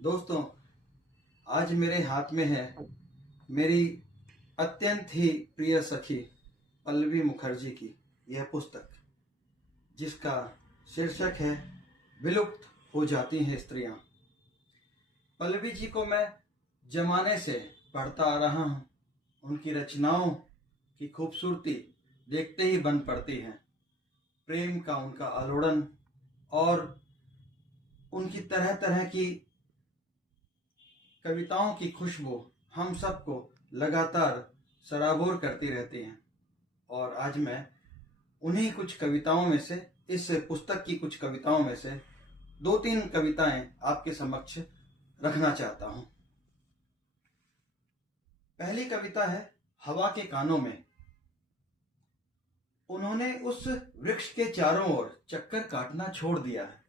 दोस्तों, आज मेरे हाथ में है मेरी अत्यंत ही प्रिय सखी पल्लवी मुखर्जी की यह पुस्तक, जिसका शीर्षक है विलुप्त हो जाती हैं स्त्रियां। पल्लवी जी को मैं जमाने से पढ़ता आ रहा हूं। उनकी रचनाओं की खूबसूरती देखते ही बन पड़ती है। प्रेम का उनका आलोड़न और उनकी तरह तरह की कविताओं की खुशबू हम सबको लगातार सराबोर करती रहती हैं। और आज मैं उन्हीं कुछ कविताओं में से, इस पुस्तक की कुछ कविताओं में से दो तीन कविताएं आपके समक्ष रखना चाहता हूं। पहली कविता है हवा के कानों में। उन्होंने उस वृक्ष के चारों ओर चक्कर काटना छोड़ दिया है।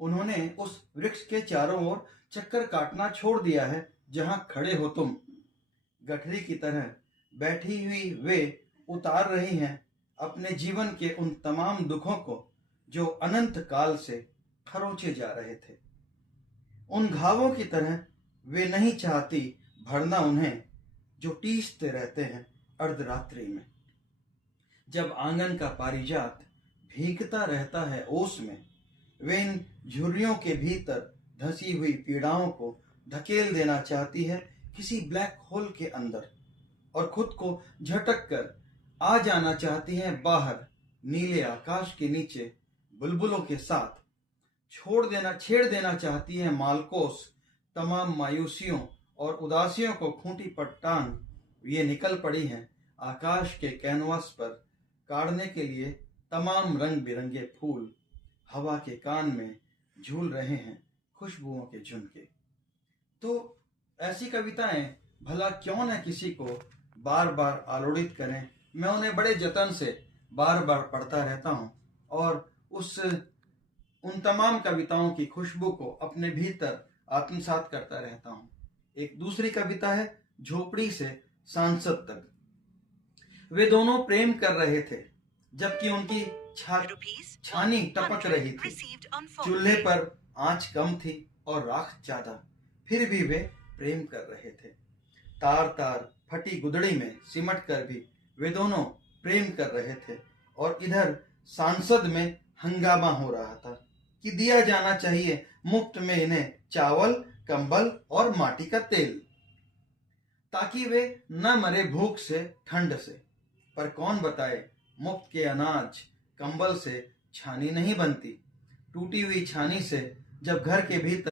उन्होंने उस वृक्ष के चारों ओर चक्कर काटना छोड़ दिया है जहां खड़े हो तुम। गठरी की तरह बैठी हुई वे उतार रही हैं अपने जीवन के उन तमाम दुखों को जो अनंत काल से खरोंचे जा रहे थे। उन घावों की तरह वे नहीं चाहती भरना उन्हें जो टीसते रहते हैं अर्धरात्रि में। जब आंगन का पारिजात भीगता रहता है ओस में, वे इन झुर्रियों के भीतर धसी हुई पीड़ाओं को धकेल देना चाहती है किसी ब्लैक होल के अंदर, और खुद को झटक कर आ जाना चाहती है बाहर नीले आकाश के नीचे बुलबुलों के साथ। छेड़ देना चाहती है मालकोस तमाम मायूसियों और उदासियों को खूंटी पर टांग ये निकल पड़ी हैं आकाश के कैनवास पर काढ़ने के लिए तमाम रंग बिरंगे फूल। हवा के कान में झूल रहे हैं खुशबुओं के झुमके। तो ऐसी कविताएं भला क्यों न किसी को बार बार आलोड़ित करें। मैं उन्हें बड़े जतन से बार बार पढ़ता रहता हूं और उन तमाम कविताओं की खुशबू को अपने भीतर आत्मसात करता रहता हूं। एक दूसरी कविता है झोपड़ी से सांसद तक। वे दोनों प्रेम कर रहे थे जबकि उनकी छानी टपक रही थी। चूल्हे पर आंच कम थी और राख ज्यादा, फिर भी वे प्रेम कर रहे थे। तार तार फटी गुदड़ी में सिमट कर भी वे दोनों प्रेम कर रहे थे। और इधर सांसद में हंगामा हो रहा था कि दिया जाना चाहिए मुफ्त में इन्हें चावल, कंबल और माटी का तेल, ताकि वे न मरे भूख से, ठंड से। पर कौन बताए मुफ्त के अनाज कंबल से छानी नहीं बनती। टूटी हुई छानी से जब घर के भीतर